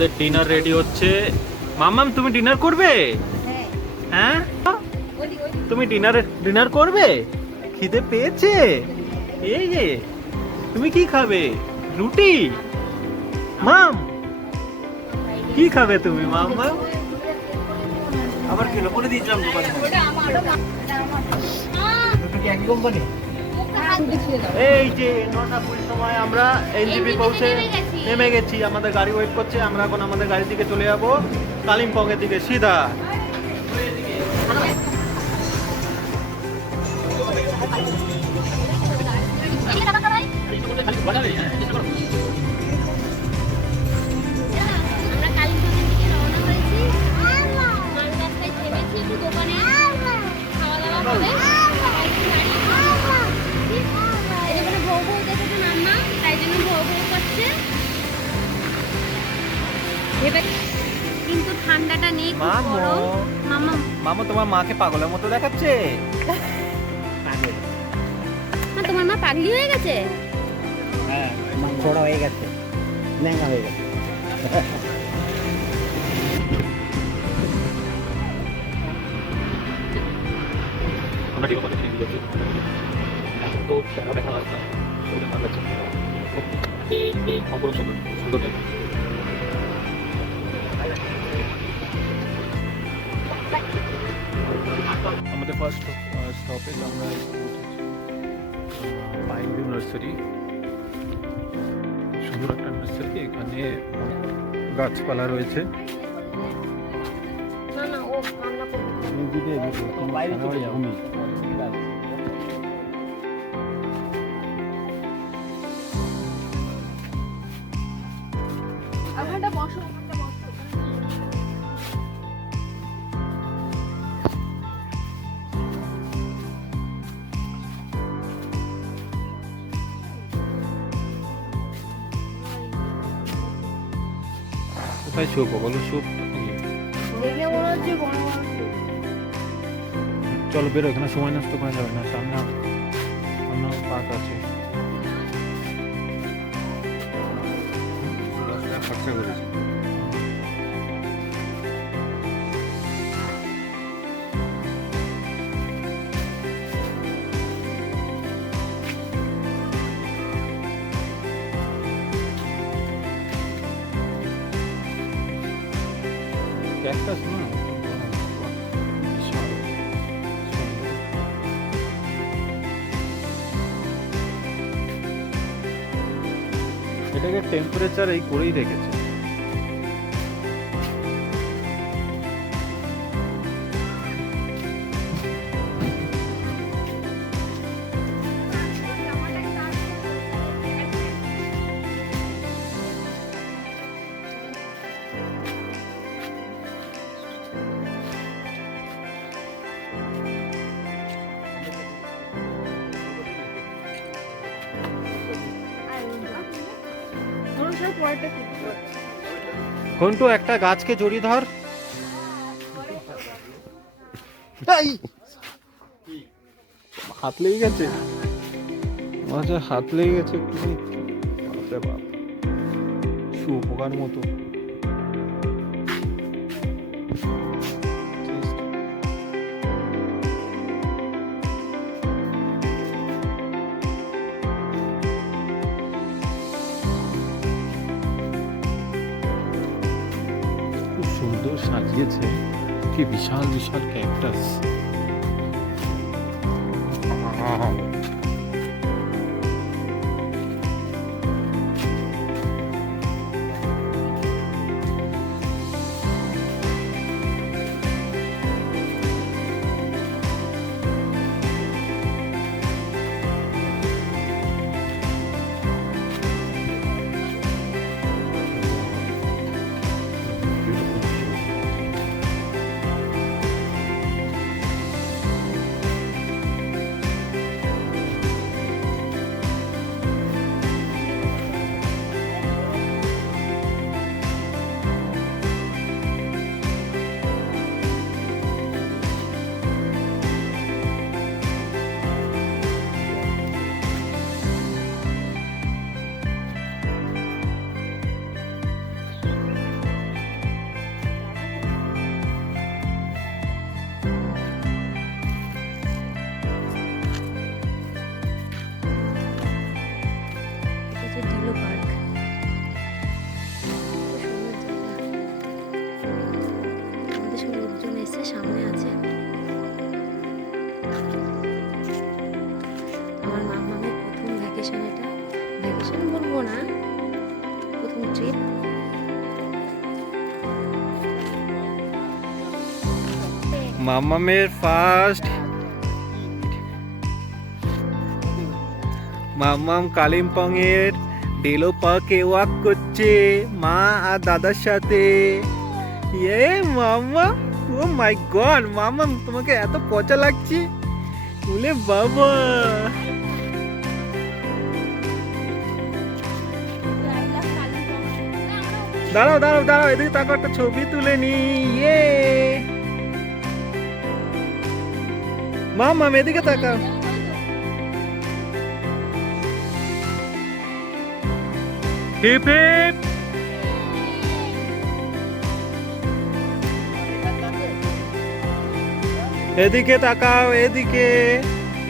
আমাদের dinner ready হচ্ছে। মাম্মাম তুমি ডিনার করবে? হ্যাঁ তুমি ডিনার করবে? খিদে পেয়েছে? এই যে তুমি কি খাবে? রুটি? মাম কি খাবে তুমি মাম্মাম? আবার কি হলো? বলে দিয়েছিলাম দোকানে। দুটো কি একই কোম্পানি? এই যে 9:20 সময় আমরা এনজিপি পৌঁছে নেমে গেছি। আমাদের গাড়ি ওয়েট করছে। আমরা এখন আমাদের গাড়ির দিকে চলে যাবো কালিম্পং এর দিকে সিধা। আমরা কালিম্পংয়ের দিকে রওনা হয়েছি। মাঝ রাস্তায় থেমেছি একটু দোকানে খাওয়া দাওয়া করে। এখানে ভৌ ভৌ দেখেছে মাম্মা, তাই জন্য ভৌ ভৌ করছে। কিন্তু ঠান্ডাটা নেই, খুব গরম। মাম্মা মামা তোমার মাকে পাগলের মতো দেখাচ্ছে। তোমার মা পাগলি হয়ে গেছে? হ্যাঁ, বড় হয়ে গেছে, ল্যাংড়া হয়ে গেছে। আমাদের ফার্স্ট স্টপেজ আমরা পাইন ভিউ নার্সারি। সুন্দর একটা নার্সারি, এখানে গাছপালা রয়েছে। না না, ও রান্না করবে। বাইরে চলে যাও। ওখানটা বসো, ওখানটা বসো। কোথায় শুভ বলো? শুভ দেখে মনে হচ্ছে বড় বড় ফুল। চলো বেরো, এখানে সময় নষ্ট করা যাবে না। সামনে অন্য পার্ক আছে। খরচা করেছে। ক্যাকটাস না, বিশাল। এটাকে টেম্পারেচার এই করেই রেখেছে। ঘন্টু একটা গাছকে জড়িয়ে ধর। হাত লেগে গেছে, মাঝে হাত লেগে গেছে একটুখানি। বাপরে বাপ, শুয়োপোকার মতো। খুব সুন্দর সাজিয়েছে, কি বিশাল বিশাল ক্যাকটাস। ভ্যাকেশন বলবো না, প্রথম ট্রিপ। মামামের ফার্স্ট মামাম কালিম্পং এর ডেলো পার্কে ওয়াক করছে মা আর দাদার সাথে। ইয়ে মামা, ও মাই গড মামাম, তোমাকে এত পচা লাগছে, বলে বাবা। দাঁড়াও দাঁড়াও দাঁড়াও, এদিকে তাকে একটা ছবি তুলে নি। ইয়ে মামাম এদিকে তাকাও। Hip hip. এদিকে তাকাও, এদিকে।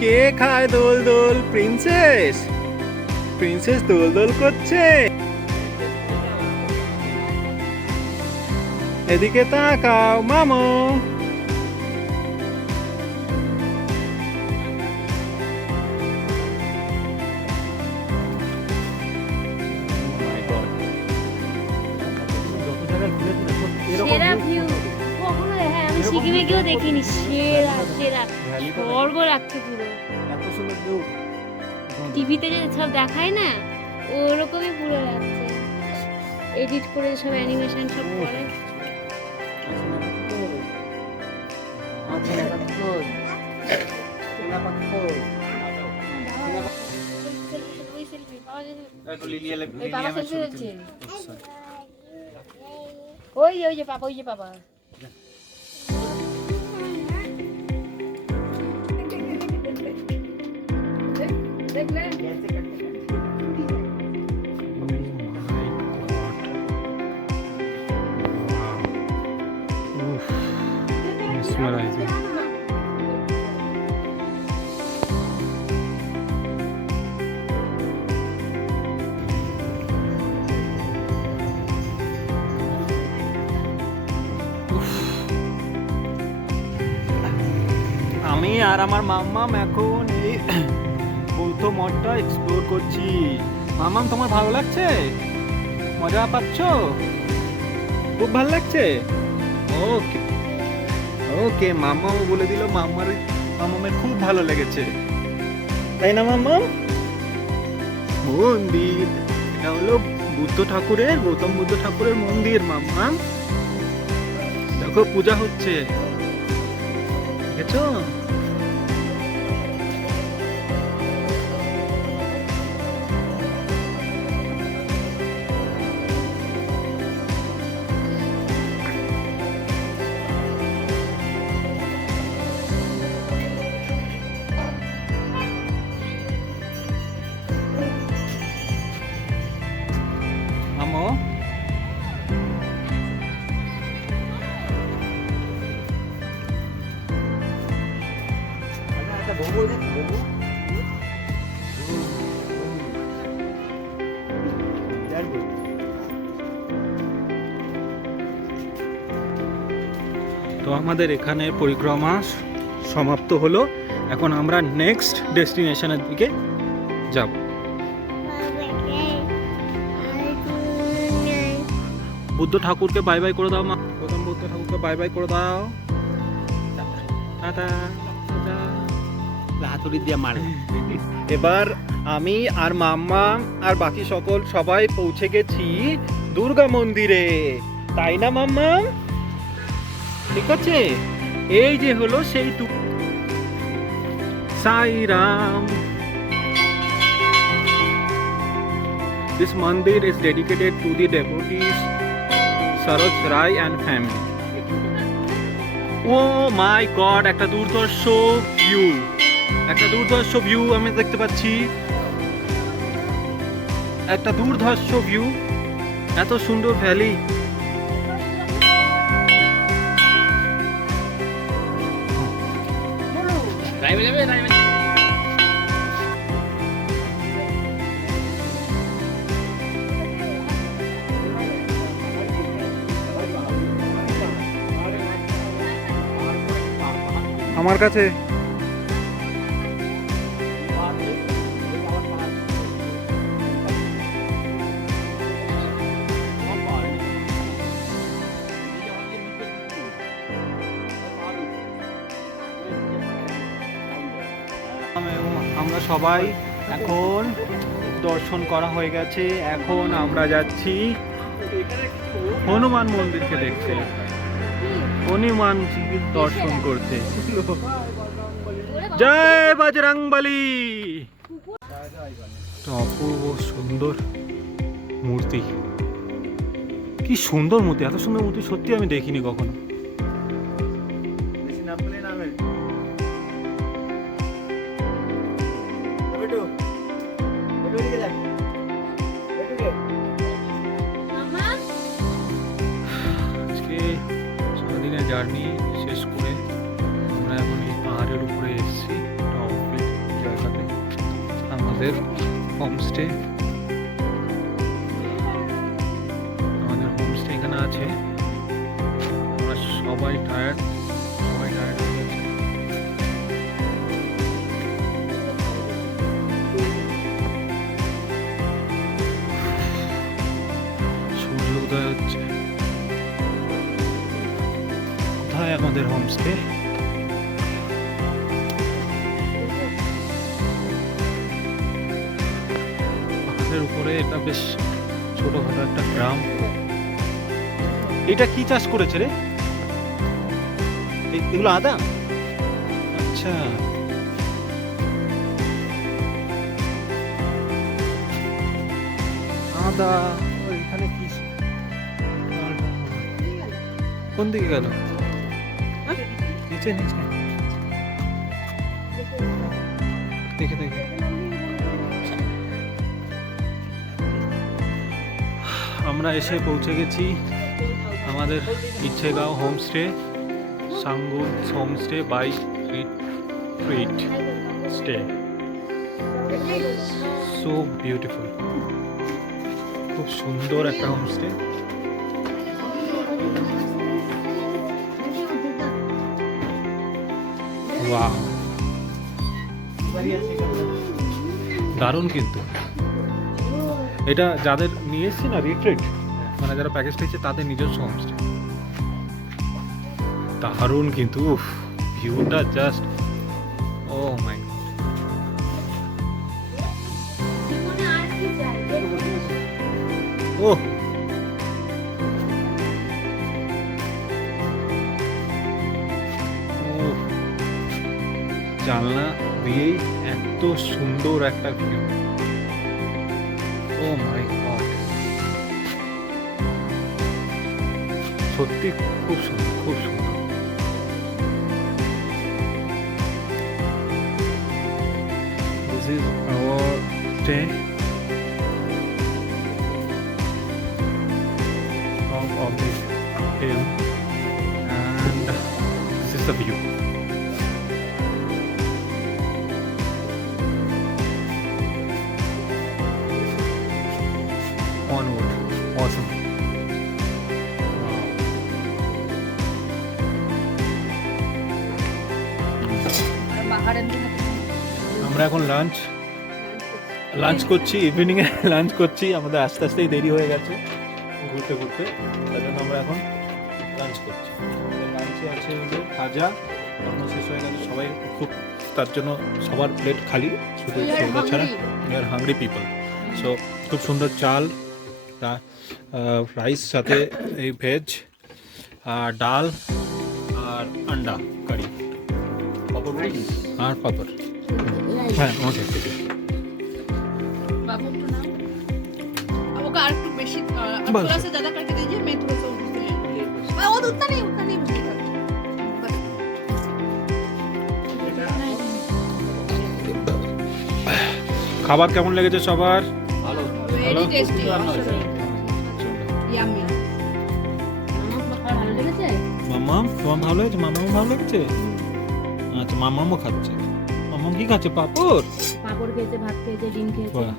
কে খায় দোল দোল? প্রিন্সেস। প্রিন্সেস দোল দোল করছে। এদিকে তাকাও মামু। সেরা ভিউ কখনো, হ্যাঁ আমি সিকিমে গিয়েও দেখিনি। সেরা সেরা স্বর্গ লাগছে পুরো। এত সুন্দর ভিউ। টিভিতে যে সব দেখায় না, ওরকমই পুরো লাগছে। এডিট করে সব অ্যানিমেশন সব করে। ওই ওই যে পাপা, ওই যে পাপা। আমি আর আমার মাম্মাম এখন এই বৌদ্ধ মঠটা এক্সপ্লোর করছি। মাম্মাম তোমার ভালো লাগছে? মজা পাচ্ছ? খুব ভালো লাগছে? ওকে ওকে, মাম্মাও বলে দিল মাম্মামের খুব ভালো লেগেছে, তাই না মাম্মাম? মন্দির, এটা হলো বুদ্ধ ঠাকুরের, গৌতম বুদ্ধ ঠাকুরের মন্দির। মাম্মাম দেখো পূজা হচ্ছে, দেখেছো? আমো তো আমাদের এখানে পরিক্রমা সমাপ্ত হলো। এখন আমরা নেক্সট ডেস্টিনেশনের দিকে যাব। বুদ্ধ ঠাকুরকে বাই বাই করে দাও মা। গৌতম বুদ্ধ ঠাকুরকে বাই বাই করে দাও। Tata tata. হাতুড়ি দিয়ে মারে। এবার আমি আর মাম্মা আর বাকি সবাই পৌঁছে গেছি দুর্গা মন্দিরে, তাই না মাম্মা? ঠিক আছে, এই যে হলো সেই সাই Ram. This mandir is dedicated to the devotees Saroj Rai and family. Oh my God, একটা দুর্ধর্ষ ভিউ, একটা দুর্ধর্ষ ভিউ আমি দেখতে পাচ্ছি, একটা দুর্ধর্ষ ভিউ, এত সুন্দর ভ্যালি। আমার কাছে আমরা সবাই এখন দর্শন করা হয়ে গেছে। এখন আমরা যাচ্ছি হনুমান মন্দিরকে দেখতে, হনুমানজির দর্শন করতে। জয় বজরংবলী। একটা অপূর্ব সুন্দর মূর্তি, কি সুন্দর মূর্তি, এত সুন্দর মূর্তি সত্যি আমি দেখিনি কখনো। আজকে সারাদিনের জার্নি শেষ করে আমরা এখন এই পাহাড়ের উপরে এসেছি, একটা অদ্ভুত জায়গাতে, আমাদের হোমস্টে। আমাদের হোমস্টে এখানে আছে। আমরা সবাই টায়ার্ড হয়ে গেছে। সূর্য উদয় হচ্ছে। কোথায় আমাদের হোমস্টে? পাহাড়ের উপরে, এটা বেশ ছোটখাটো একটা গ্রাম। এটা কি চাষ করেছে রে? এগুলো আদা? আচ্ছা, আদা। এখানে কি, কোন দিকে গেল? নিচে নিচে দেখে দেখে। আমরা এসে পৌঁছে গেছি আমাদের Ichhegaon homestay, Sangul homestay by treat stay. So beautiful, খুব সুন্দর একটা হোমস্টে। ওয়াও, দারুণ। কিন্তু এটা যাদের নিয়ে এসছি না রিট্রিট, মানে যারা প্যাকেজ পেয়েছে তাদের নিজস্ব হোমস্টে। দারুণ কিন্তু, ভিউটা জাস্ট ও মাই গড। ও জানলা দিয়েই এত সুন্দর একটা ভিউ। ও মাই গড, সত্যি খুব সুন্দর, খুব সুন্দর। This is our stay of this hill, and this is the view. Onward, awesome. আমরা এখন লাঞ্চ করছি, ইভিনিং এ লাঞ্চ করছি। আমাদের আস্তে আস্তেই দেরি হয়ে গেছে ঘুরতে ঘুরতে, তার জন্য আমরা এখন লাঞ্চ করছি। লাঞ্চে আছে হলো খাজা, তখন শেষ হয়ে গেছে সবাই খুব, তার জন্য সবার প্লেট খালি, শুধু সৌদা ছাড়া। We are hungry people. So খুব সুন্দর চাল, রাইস, সাথে এই ভেজ, আর ডাল, আর আন্ডা কারি, আর পাপড়। হ্যাঁ, ওকে। वो कार को बेशी थोड़ा सा ज्यादा करके दीजिए, मैं थोड़ा सा उसको ले लूंगी। वो उतना नहीं भूलिएगा। খাবার কেমন লেগেছে সবার? Very tasty, yummy. মাম্মাম, তোমার ভালো লেগেছে? মাম্মাম ভালো লেগেছে? আচ্ছা, মাম্মামও খাচ্ছে। মাম্মাম কি খাচ্ছে? পাপড় পাঁপড় খেয়েছে, ভাত খেয়েছে, ডিম খেয়েছে। বাহ।